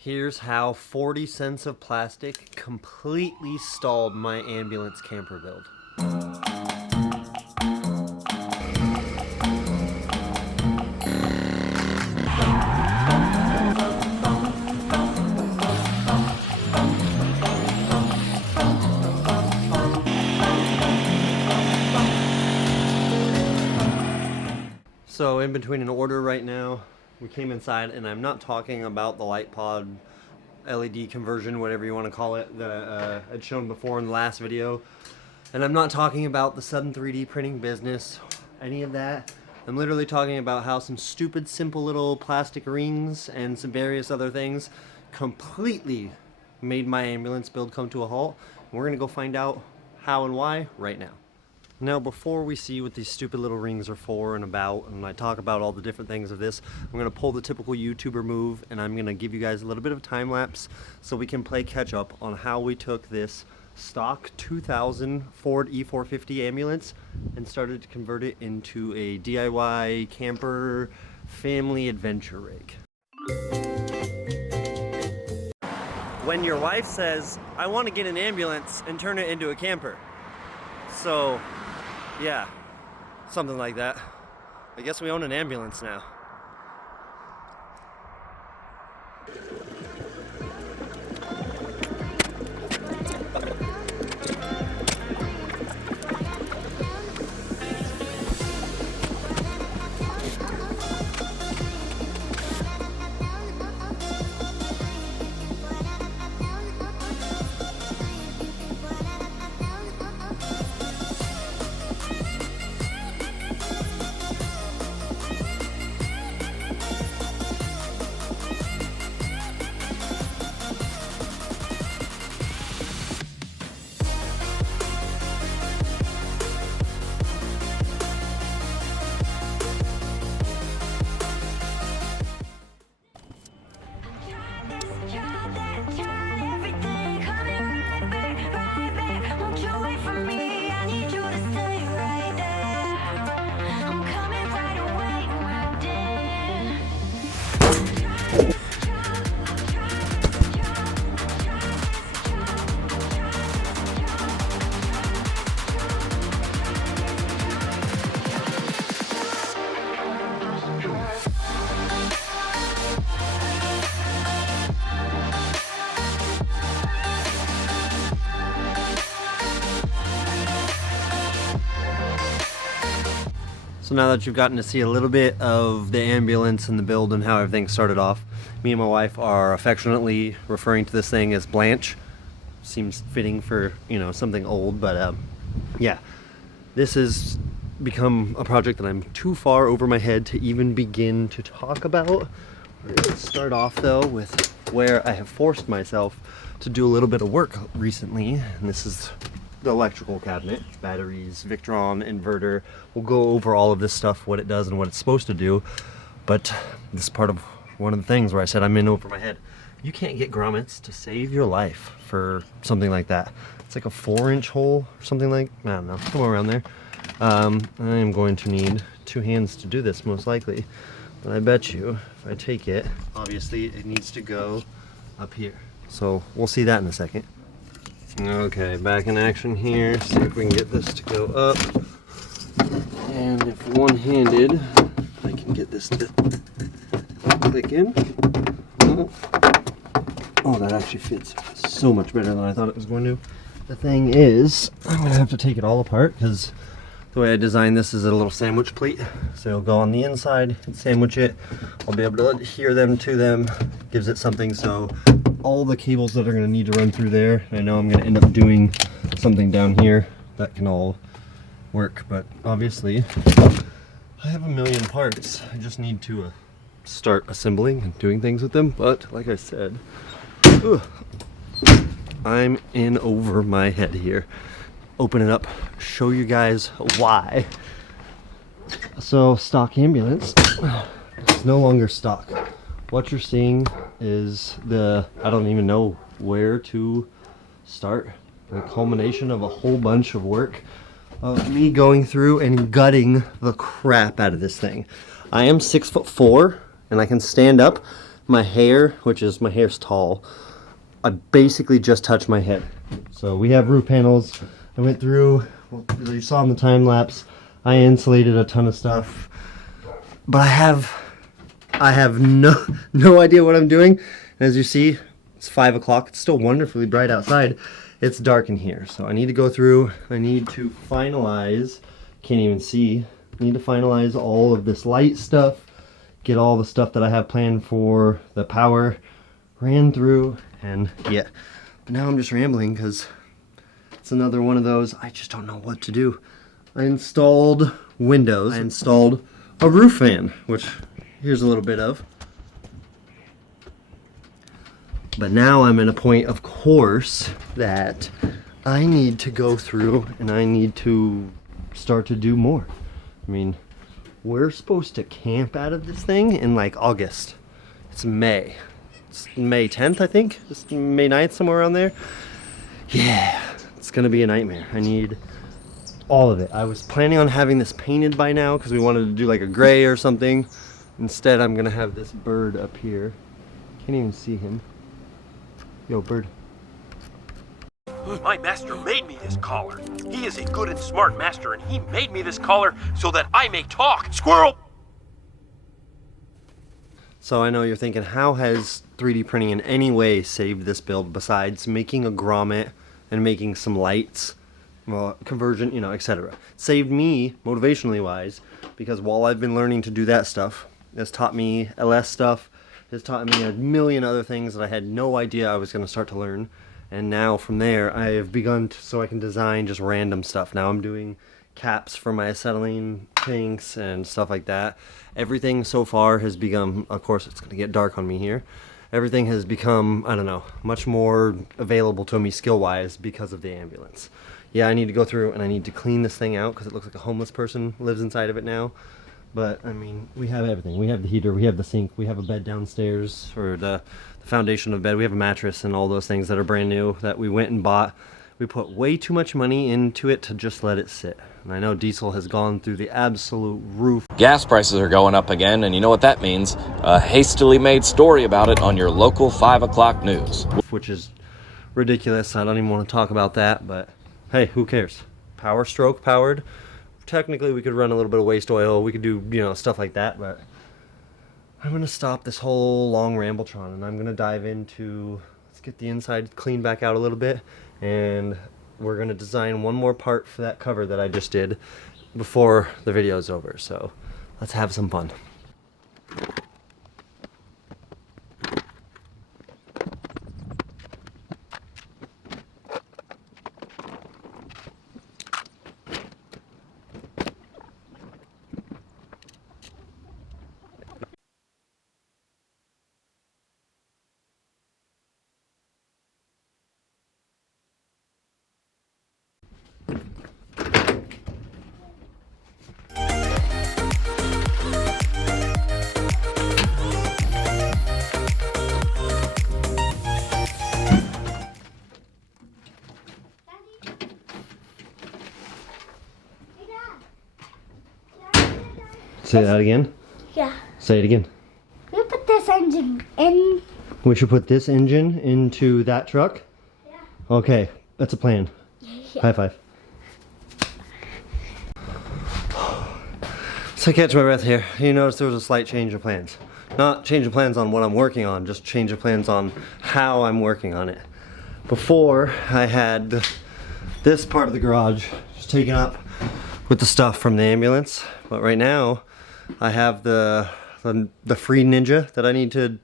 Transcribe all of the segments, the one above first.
Here's how 40 cents of plastic completely stalled my ambulance camper build. So in between an order right now, we came inside, and I'm not talking about the light pod LED conversion, whatever you want to call it, that I'd shown before in the last video. And I'm not talking about the sudden 3D printing business, any of that. I'm literally talking about how some stupid, simple little plastic rings and some various other things completely made my ambulance build come to a halt. And we're gonna go find out how and why right now. Now, before we see what these stupid little rings are for and about, and I talk about all the different things of this, I'm going to pull the typical YouTuber move, and I'm going to give you guys a little bit of time lapse so we can play catch up on how we took this stock 2000 Ford E450 ambulance and started to convert it into a DIY camper family adventure rig. When your wife says, I want to get an ambulance and turn it into a camper. So, yeah, something like that. I guess we own an ambulance now. So now that you've gotten to see a little bit of the ambulance and the build and how everything started off, me and my wife are affectionately referring to this thing as Blanche. Seems fitting for, you know, something old, but yeah. This has become a project that I'm too far over my head to even begin to talk about. We're going to start off though with where I have forced myself to do a little bit of work recently, and this is the electrical cabinet, batteries, Victron, inverter. We'll go over all of this stuff, what it does and what it's supposed to do, but this is part of one of the things where I said I'm in over my head. You can't get grommets to save your life for something like that. It's like a 4-inch hole or something like, I don't know, somewhere around there. I am going to need 2 hands to do this most likely, but I bet you if I take it, obviously it needs to go up here. So we'll see that in a second. Okay, back in action here. See if we can get this to go up. And if one-handed, I can get this to click in. Oh, that actually fits so much better than I thought it was going to. The thing is, I'm going to have to take it all apart because the way I designed this is a little sandwich plate. So it'll go on the inside and sandwich it. I'll be able to adhere them to them. Gives it something so all the cables that are going to need to run through there, I know I'm going to end up doing something down here that can all work, but obviously I have a million parts. I just need to start assembling and doing things with them, but like I said, I'm in over my head here. Open it up, show you guys why. So stock ambulance is no longer stock. What you're seeing is I don't even know where to start. The culmination of a whole bunch of work of me going through and gutting the crap out of this thing. I am 6'4" and I can stand up. my hair, which is, my hair's tall, I basically just touched my head. So we have roof panels. I went through, well, you saw in the time lapse, I insulated a ton of stuff. But I have no idea what I'm doing. And as you see, it's 5 o'clock. It's still wonderfully bright outside. It's dark in here. So I need to go through, I need to finalize, can't even see, I need to finalize all of this light stuff, get all the stuff that I have planned for the power, ran through, and yeah. But now I'm just rambling because it's another one of those, I just don't know what to do. I installed windows, I installed a roof fan, which here's a little bit of. But now I'm in a point, of course, that I need to go through and I need to start to do more. I mean, we're supposed to camp out of this thing in like August. It's May. It's May 10th, I think. It's May 9th, somewhere around there. Yeah, it's gonna be a nightmare. I need all of it. I was planning on having this painted by now because we wanted to do like a gray or something. Instead, I'm gonna have this bird up here. Can't even see him. Yo, bird. My master made me this collar. He is a good and smart master, and he made me this collar so that I may talk. Squirrel! So I know you're thinking, how has 3D printing in any way saved this build besides making a grommet and making some lights, well, conversion, you know, etc. Saved me, motivationally wise, because while I've been learning to do that stuff, it's taught me LS stuff, it's taught me a million other things that I had no idea I was going to start to learn. And now from there, I have begun to, so I can design just random stuff. Now I'm doing caps for my acetylene tanks and stuff like that. Everything so far has become, of course it's going to get dark on me here, everything has become, I don't know, much more available to me skill-wise because of the ambulance. Yeah, I need to go through and I need to clean this thing out because it looks like a homeless person lives inside of it now. But, I mean, we have everything. We have the heater, we have the sink, we have a bed downstairs, or the foundation of bed, we have a mattress and all those things that are brand new that we went and bought. We put way too much money into it to just let it sit. And I know diesel has gone through the absolute roof. Gas prices are going up again, and you know what that means. A hastily made story about it on your local 5 o'clock news. Which is ridiculous. I don't even want to talk about that, but hey, who cares? Power stroke powered. Technically, we could run a little bit of waste oil. We could do, you know, stuff like that, but I'm going to stop this whole long rambletron, and I'm going to dive into, let's get the inside cleaned back out a little bit, and we're going to design one more part for that cover that I just did before the video is over. So let's have some fun. Say that again? Yeah. Say it again. We put this engine in. We should put this engine into that truck? Yeah. Okay, that's a plan. Yeah. High five. So I catch my breath here. You notice there was a slight change of plans. Not change of plans on what I'm working on, just change of plans on how I'm working on it. Before, I had this part of the garage just taken up with the stuff from the ambulance. But right now, I have the free Ninja that I need to,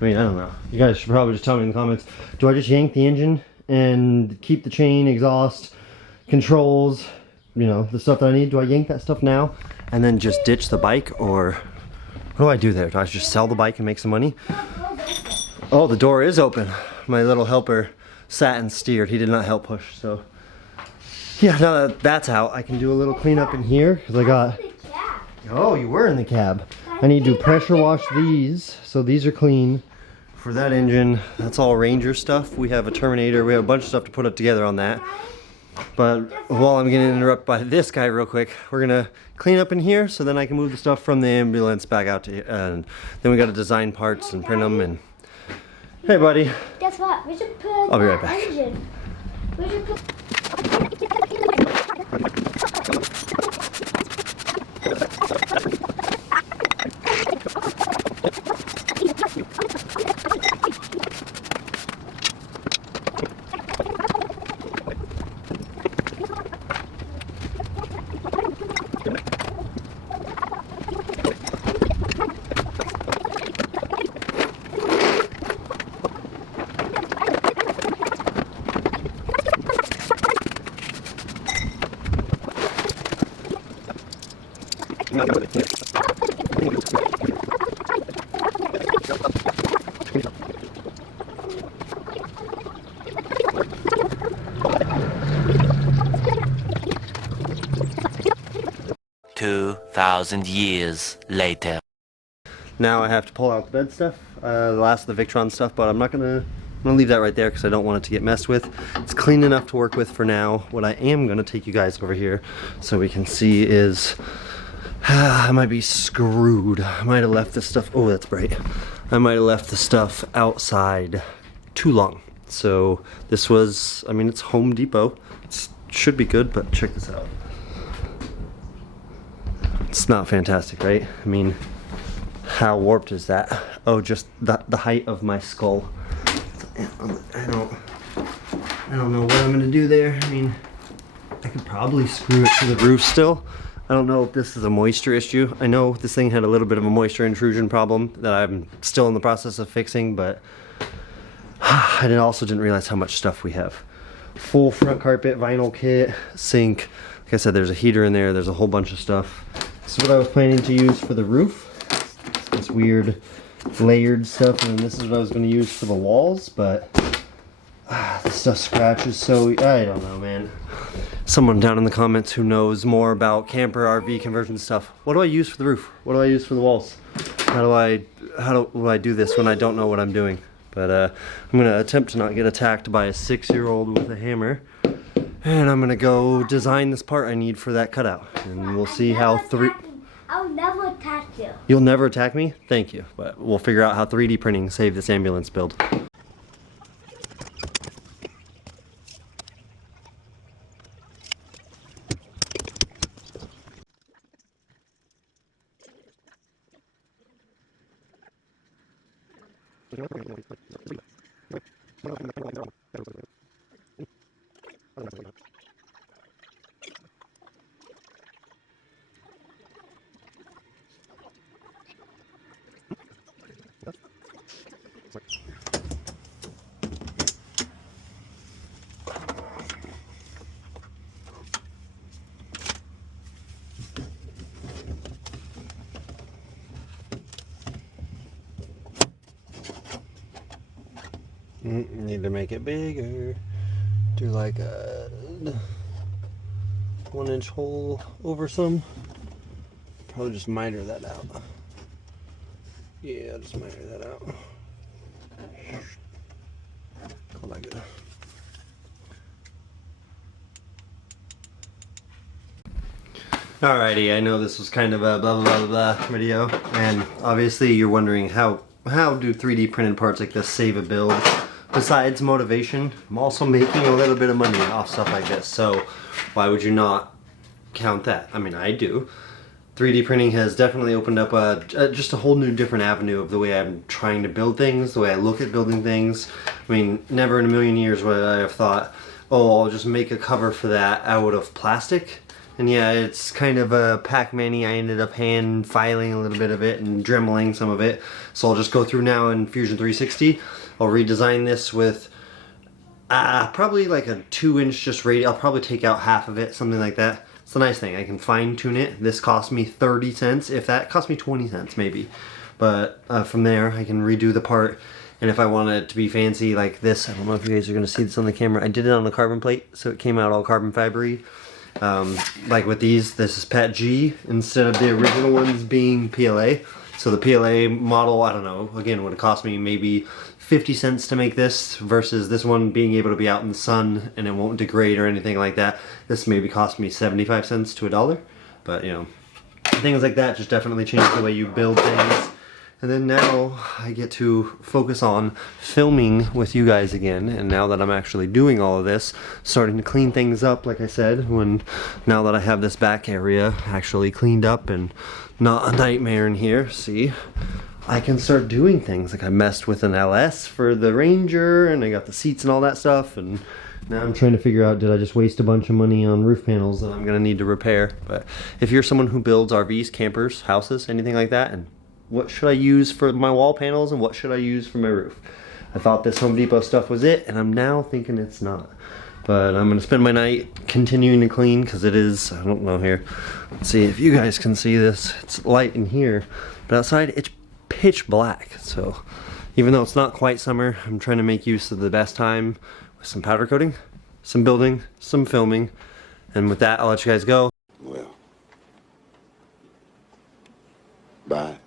I mean, I don't know. You guys should probably just tell me in the comments. Do I just yank the engine and keep the chain, exhaust, controls, you know, the stuff that I need? Do I yank that stuff now and then just ditch the bike, or what do I do there? Do I just sell the bike and make some money? Oh, the door is open. My little helper sat and steered. He did not help push, so. Yeah, now that that's out, I can do a little cleanup in here, because I got, oh, you were in the cab. I need to pressure wash these, so these are clean. For that engine, that's all Ranger stuff. We have a Terminator, we have a bunch of stuff to put up together on that. But while I'm getting interrupted by this guy real quick, we're gonna clean up in here so then I can move the stuff from the ambulance back out to here. And then we gotta design parts and print them and... Hey buddy. Guess what? We should put I'll be right back. engine. We should put... 2,000 years later. Now I have to pull out the bed stuff, the last of the Victron stuff, but I'm gonna leave that right there because I don't want it to get messed with. It's clean enough to work with for now. What I am gonna take you guys over here so we can see is I might be screwed. I might have left this stuff, oh that's bright. I might have left the stuff outside too long. So this was, I mean it's Home Depot. It should be good, but check this out. It's not fantastic, right? I mean, how warped is that? Oh, just the height of my skull. I don't know what I'm gonna do there. I mean, I could probably screw it to the roof still. I don't know if this is a moisture issue. I know this thing had a little bit of a moisture intrusion problem that I'm still in the process of fixing, but I also didn't realize how much stuff we have. Full front carpet, vinyl kit, sink. Like I said, there's a heater in there. There's a whole bunch of stuff. This is what I was planning to use for the roof. This weird layered stuff, and then this is what I was going to use for the walls, but this stuff scratches, so I don't know, man. Someone down in the comments who knows more about camper RV conversion stuff. What do I use for the roof? What do I use for the walls? How do I do this when I don't know what I'm doing? But I'm going to attempt to not get attacked by a 6-year-old with a hammer. And I'm gonna go design this part I need for that cutout, and we'll see how I'll never attack you. You'll never attack me? Thank you. But we'll figure out how 3D printing saved this ambulance build. Need to make it bigger. Do like a 1-inch hole over some. Probably just miter that out. Yeah, just miter that out. Call that good. Alrighty, I know this was kind of a blah blah blah blah video, and obviously you're wondering how do 3D printed parts like this save a build? Besides motivation, I'm also making a little bit of money off stuff like this, so why would you not count that? I mean, I do. 3D printing has definitely opened up just a whole new different avenue of the way I'm trying to build things, the way I look at building things. I mean, never in a million years would I have thought, oh, I'll just make a cover for that out of plastic. And yeah, it's kind of a Pac-Man-y. I ended up hand filing a little bit of it and dremeling some of it. So I'll just go through now in Fusion 360. I'll redesign this with probably like a 2-inch just radius. I'll probably take out half of it, something like that. It's the nice thing. I can fine tune it. This cost me 30 cents. If that cost me 20 cents maybe. But from there I can redo the part. And if I want it to be fancy like this, I don't know if you guys are going to see this on the camera. I did it on the carbon plate, so it came out all carbon fibery. Like with these, this is Pat G instead of the original ones being PLA. So the PLA model, I don't know, again, would have cost me maybe 50 cents to make this versus this one being able to be out in the sun and it won't degrade or anything like that. This maybe cost me 75 cents to $1, but you know, things like that just definitely change the way you build things. And then now I get to focus on filming with you guys again, and now that I'm actually doing all of this, starting to clean things up, like I said, now that I have this back area actually cleaned up and not a nightmare in here, see, I can start doing things. Like I messed with an LS for the Ranger, and I got the seats and all that stuff, and now I'm trying to figure out, did I just waste a bunch of money on roof panels that I'm gonna need to repair? But if you're someone who builds RVs, campers, houses, anything like that, and what should I use for my wall panels and what should I use for my roof? I thought this Home Depot stuff was it, and I'm now thinking it's not. But I'm gonna spend my night continuing to clean because it is, I don't know here. Let's see if you guys can see this. It's light in here, but outside it's pitch black. So even though it's not quite summer, I'm trying to make use of the best time with some powder coating, some building, some filming. And with that, I'll let you guys go.